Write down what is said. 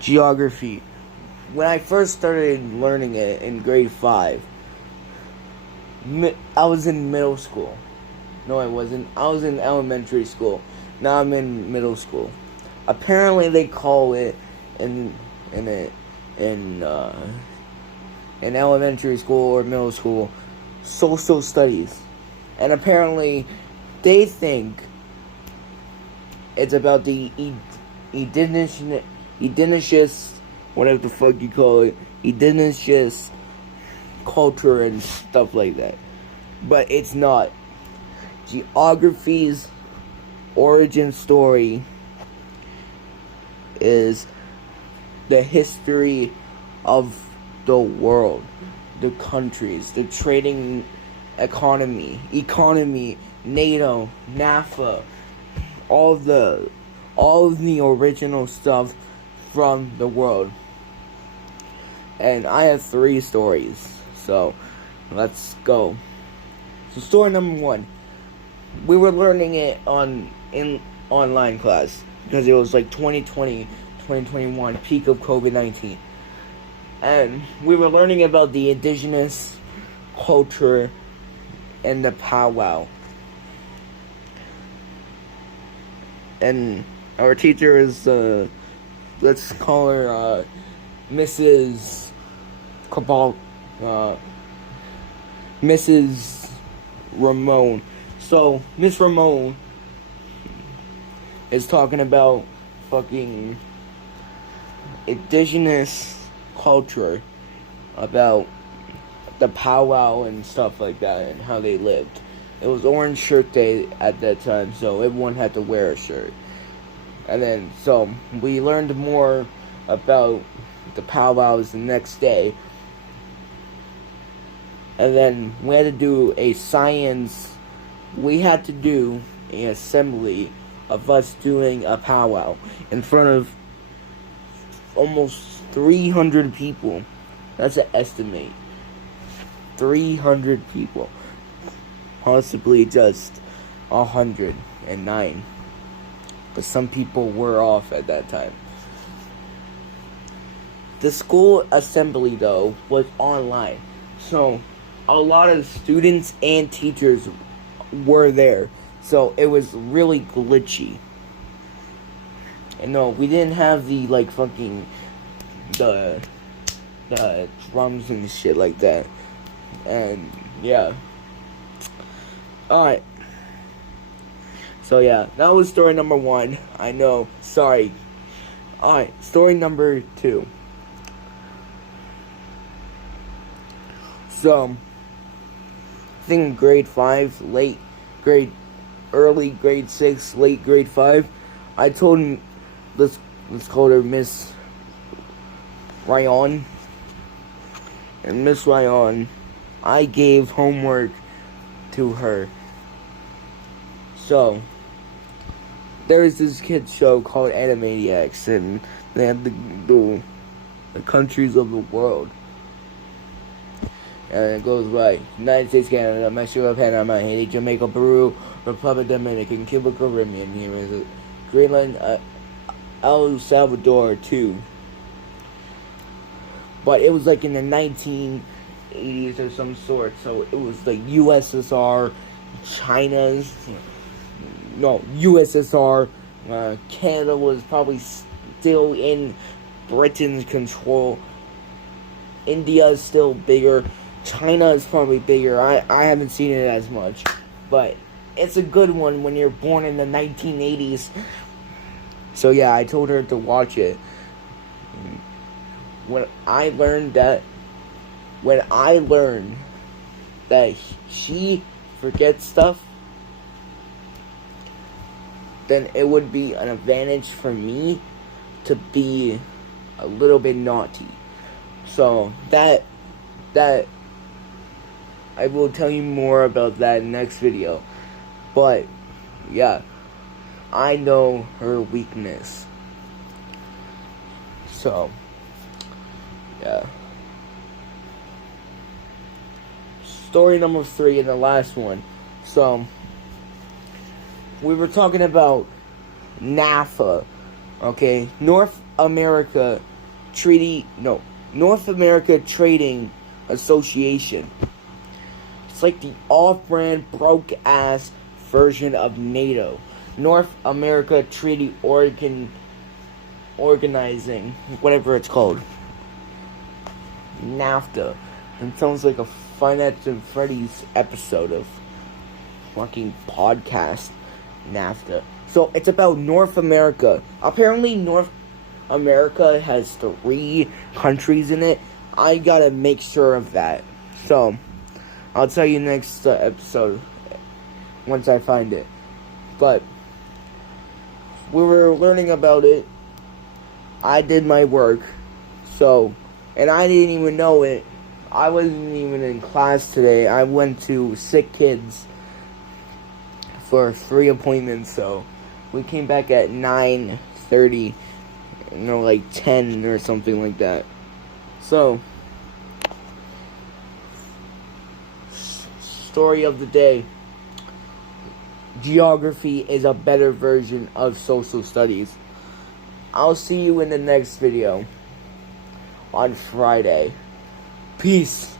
Geography. When I first started learning it in grade 5, I was in middle school. No, I wasn't. I was in elementary school. Now I'm in middle school. Apparently, they call it in in it in in elementary school or middle school social studies, and apparently, they think it's about the indigenous, whatever the fuck you call it, indigenous culture and stuff like that. But it's not. Geography's origin story is the history of the world, the countries, the trading economy, NATO, NAFTA, all of the original stuff from the world. And I have 3 stories, so let's go. So story number 1, we were learning it in online class because it was like 2020, 2021, peak of COVID-19, and we were learning about the indigenous culture and the powwow. And our teacher is, let's call her Mrs. Cabal, Mrs. Ramon. So, Miss Ramon is talking about fucking indigenous culture, about the powwow and stuff like that, and how they lived. It was Orange Shirt Day at that time, so everyone had to wear a shirt. And then, so, we learned more about the powwows the next day. And then, we had to do an assembly of us doing a powwow in front of almost 300 people. That's an estimate. 300 people. Possibly just 109. But some people were off at that time. The school assembly, though, was online. So, a lot of students and teachers were there. So, it was really glitchy. And no, we didn't have the, like, fucking, the drums and shit like that. And, yeah. Alright. So, yeah, that was story number 1. I know, sorry. Alright, story number 2. So, I think in grade 5, early grade 6, late grade 5, I told him, let's call her Miss Ryan. And Miss Ryan, I gave homework to her. So, there's this kids show called Animaniacs, and they have the countries of the world. And it goes like United States, Canada, Mexico, Panama, Haiti, Jamaica, Peru, Republic Dominican, Cuba, Caribbean, Greenland, El Salvador too. But it was like in the 1980s or some sort, so it was like USSR, USSR, Canada was probably still in Britain's control. India is still bigger. China is probably bigger. I haven't seen it as much, but it's a good one when you're born in the 1980s. So yeah, I told her to watch it. When I learned that she forgets stuff, then it would be an advantage for me to be a little bit naughty. So that I will tell you more about that next video. But yeah, I know her weakness. So yeah. Story number 3 and the last one. So we were talking about NAFTA. Okay, North America North America Trading Association. It's like the off-brand, broke-ass version of NATO. North America Treaty Organizing, whatever it's called. NAFTA. It sounds like a Five Nights at Freddy's episode of fucking podcast. NAFTA. So it's about North America. Apparently North America has 3 countries in it. I gotta make sure of that. So I'll tell you next episode once I find it. But we were learning about it. I did my work. So, and I didn't even know it. I wasn't even in class today. I went to Sick Kids for 3 appointments. So we came back at 9:30. Like 10 or something like that. So, story of the day. Geography is a better version of social studies. I'll see you in the next video on Friday. Peace.